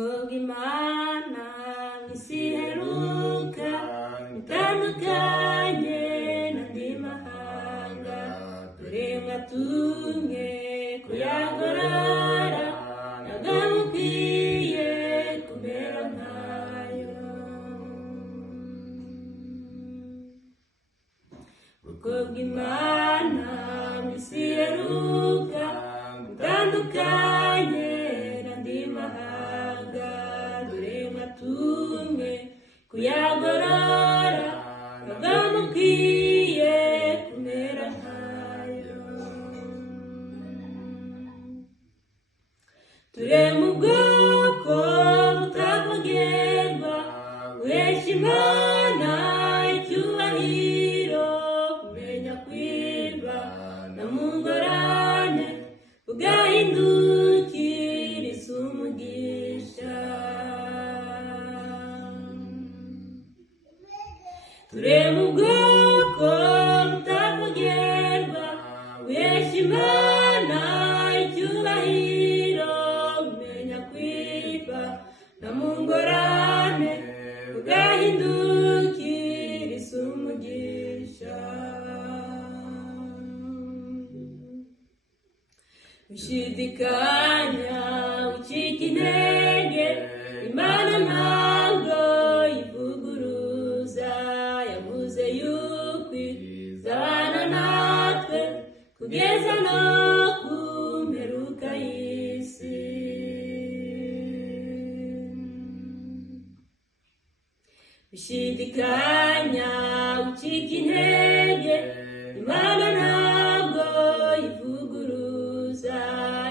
Kogimana misiheruka bitandukanye n'andi mahanga, turemwa tumwe kuyagorora ntagamukwiye kumera nkayo. Kogimana misiheruka bitandukanye n'andi mahanga, turemwa tumwe kuyagorora ntagamukwiye kumera nkayo. Turemwa ubwoko butavogerwa guhesha Imana icyubahiro, kumenya kwiba no mu ngorane ugahindukiriza umugisha. Turemwa ubwoko butavogerwa guhesha Imana icyubahiro, kumenya kwiba no mu ngorane ugahindukiriza umugisha. Ushidikanya ucika intege, Imana ntabwo ivuguruza, yavuze yuko izabana natwe kugeza no ku mperuka y'isi. Ushidikanya ucika intege, Imana ntabwo ivuguruza,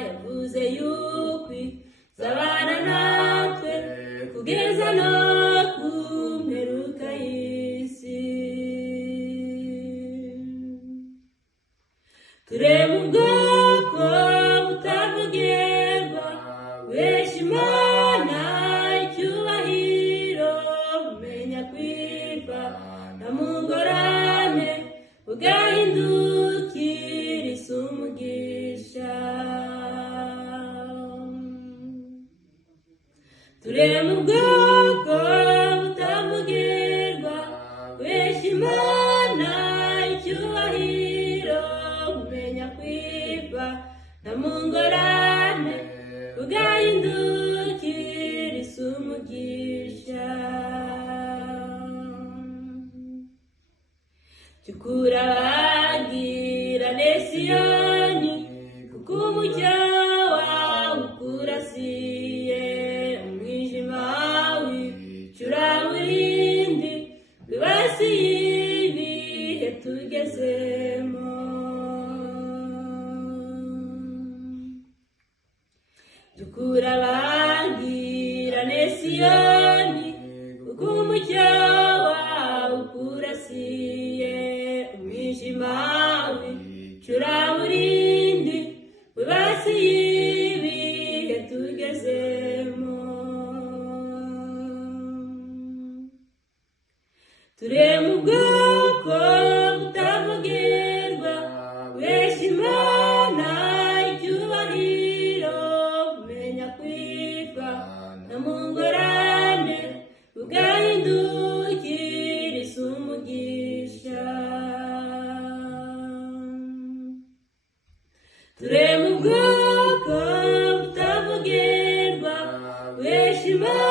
yavuze yuko izabana natwe kugeza no ku mperuka y'isi. Turemwa ubwoko butavogerwa guhesha Imana icyubahiro, kumenya kwiba no mu ngorane ugahindukiriza umugisha. Turemwa ubwoko butavogerwa guhesha Imana icyubahiro, kumenya kwiba no mu ngorane ugahindukiriza umugisha. Tukura abagira Siyoni, kuko umucyo wawe ukurasiye, umwijima w'icuraburindi wibasiye ibihe tugezemo. Tukura abagira Siyoni, kuko umucyo wawe ukurasiye, umwijima w'icuraburindi wibasiye ibihe tugezemo. Turemwa ubwoko butavogerwa guhesha Imana icyubahiro, kumenya kwiba no mu ngorane ugahindukiriza umugisha. Turemwa ubwoko butavogerwa guhesha Imana